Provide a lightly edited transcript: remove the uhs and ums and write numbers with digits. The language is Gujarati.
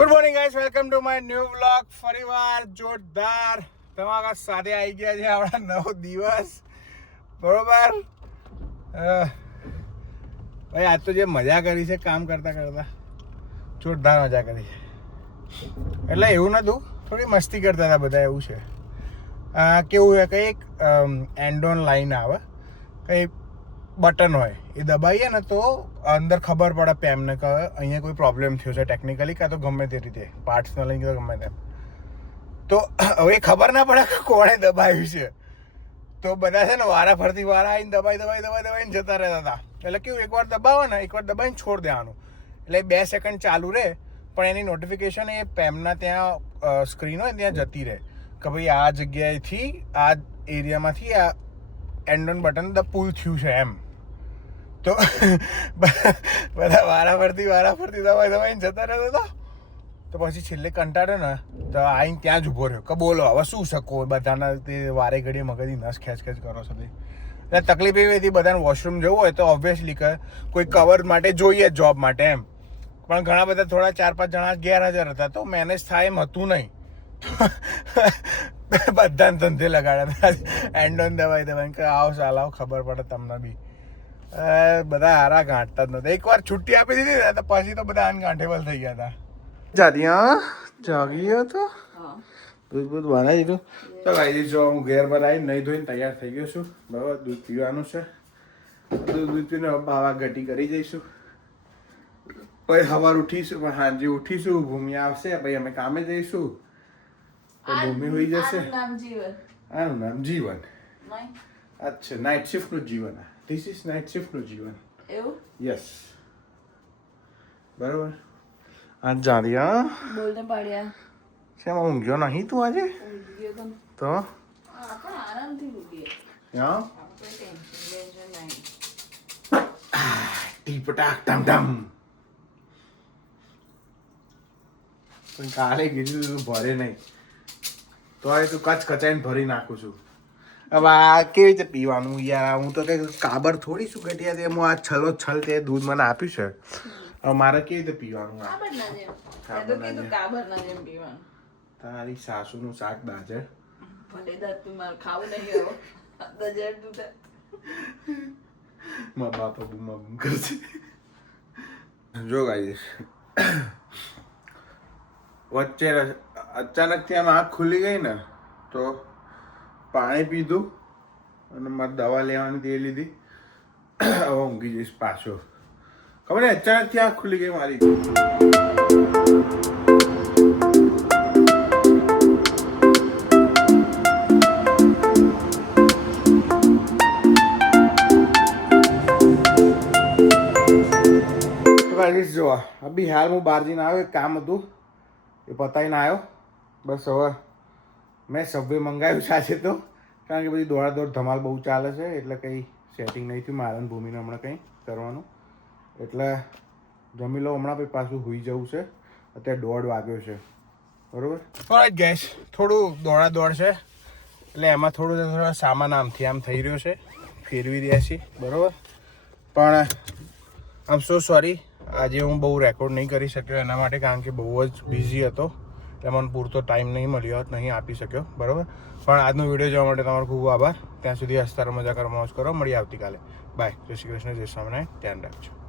Good morning guys, welcome to my new vlog. ફરીવાર જોરદાર તમારા સાથે આવી ગયા છે આપણા 9 દિવસ. બરોબર ભાઈ, આજ તો જે મજા કરી છે કામ કરતા કરતા, જોરદાર મજા કરી છે. એટલે એવું નહોતું, થોડી મસ્તી કરતા હતા બધા. એવું છે, કેવું છે કંઈક એન્ડ ઓન લાઈન આવે, કંઈ બટન હોય, એ દબાવીએ ને તો અંદર ખબર પડે પેમને કે અહીંયા કોઈ પ્રોબ્લેમ થયો છે ટેકનિકલી, કાં તો ગમે તે રીતે પાર્ટ્સને લઈને તો ગમે તેમ. તો હવે ખબર ના પડે કે કોણે દબાવ્યું છે. તો બધા છે ને વારા ફરતી વારા આવીને દબાઈને જતા રહેતા હતા. એટલે કેવું, એકવાર દબાવો ને, એકવાર દબાવીને છોડ દેવાનું, એટલે 2 સેકન્ડ ચાલુ રહે, પણ એની નોટિફિકેશન એ પેમના ત્યાં સ્ક્રીન હોય ત્યાં જતી રહે કે ભાઈ આ જગ્યાએથી આ એરિયામાંથી આ એન્ડ ઓન બટન પુલ થયું છે એમ. તો બધા વારા ફરતી દબાઈને જતા રહેતા હતા. તો પછી છેલ્લે કંટાળ્યો ને તો આવીને ત્યાં જ ઊભો રહ્યો કે બોલો હવે શું શકો, બધાના તે વારે ઘડીએ મગજની નસ ખેંચ કરો છો. એટલે તકલીફ એવી હતી, બધાને વોશરૂમ જવું હોય તો ઓબ્વિયસલી કે કોઈ કવર માટે જોઈએ જોબ માટે એમ. પણ ઘણા બધા થોડા 4-5 જણા ગેરહાજર હતા, તો મેનેજ થાય એમ હતું નહીં. બધાને ધંધે લગાડ્યા હતા એન્ડ ઓન દબાઈને કે આવો ચાલાવો, ખબર પડે તમને બી. બધા હારા ગાંઠતા જ નતા. એકવાર છુટ્ટી આપી દીધી ને તો પછી તો બધા અનગાંઠેબલ થઈ ગયા હતા. જાગી ગયો તો દૂધ બનાવી દીધું. તો ભાઈ જો હું ઘેર પર આવી નહીં ધોઈને તૈયાર થઈ ગયો છું. બરાબર, દૂધ પીવાનું છે. દૂધ પીને બાવા ઘટી કરી જઈશું. પછી સવાર ઉઠીશું, પણ સાંજે ઉઠીશું, ભૂમિ આવશે, પછી અમે કામે જઈશું. તો ભૂમિ હોઈ જશે. આનું નામ જીવન. અચ્છા, નાઇટ શિફ્ટનું જીવન. ધીસ ઇઝ નાઇટ શિફ્ટનું જીવન. એવું? યસ, બરોબર. આ જાડિયા બોલને પાડ્યા. શેમ ઊંઘ્યો નહીં તું આજે? ઊંઘ્યો તો આપણે આરામથી ઊંઘીએ. હા, આપણે ટેન્શન નહીં. ટીપટાક ટમ ટમ. પણ કાલે કીધું તું ભરે નહીં, તો હવે તું કચાઈને ભરી નાખું છું. હવે આ કેવી રીતે પીવાનું યાર? હું તો કંઈક કાબર થોડી શું ઘટિયા તે હું આ છલ તે દૂધ મને આપ્યું છે. હવે મારે કેવી રીતે પીવાનું? કાબરના જેમ. મેં તો કીધું કાબરના જેમ પીવાનું. તારી સાસુનું શાક દાજે. ભલે દાદ તું મારે ખાવું નહીં હવે. દજેર તું મા બાપા બૂમ કરશે. જો ગાઈસ, વચ્ચે અચાનકથી આમ આંખ ખુલી ગઈ ને તો પાણી પીધું અને મારે દવા લેવાની તે લીધી. હવે ઊંઘી જઈશ પાછો. ખબર ને, અચાનકથી આંખ ખુલી ગઈ મારી. જો અભી હાલ હું બહાર જઈને આવ્યો, એક કામ હતું એ પતાવીને આવ્યો. બસ હવે મેં સબવે મંગાવ્યું છે આજે તો, કારણ કે બધી દોડાદોડ ધમાલ બહુ ચાલે છે, એટલે કંઈ સેટિંગ નહીં થયું મારા ભૂમિને હમણાં કંઈ કરવાનું. એટલે જમી લો હમણાં, પછી પાછું સૂઈ જવું છે. અત્યારે 1:30 વાગ્યો છે. બરાબર, ઓલરાઈટ ગેસ, થોડું દોડાદોડ છે, એટલે એમાં થોડો સામાન આમથી આમ થઈ રહ્યો છે, ફેરવી રહ્યા છીએ. બરાબર, પણ આમ સો સોરી, આજે હું બહુ રેકોર્ડ નહીં કરી શક્યો એના માટે, કારણ કે બહુ જ બિઝી હતો, એટલે મને પૂરતો ટાઈમ નહીં મળ્યો, નહીં આપી શક્યો. બરાબર, પણ આજનો વિડીયો જોવા માટે તમારો ખૂબ આભાર. ત્યાં સુધી હસતા મજા કરો, મોજ કરો. મળીએ આવતીકાલે. બાય. જય શ્રી કૃષ્ણ, જય સ્વામિનારાયણ. ધ્યાન રાખજો.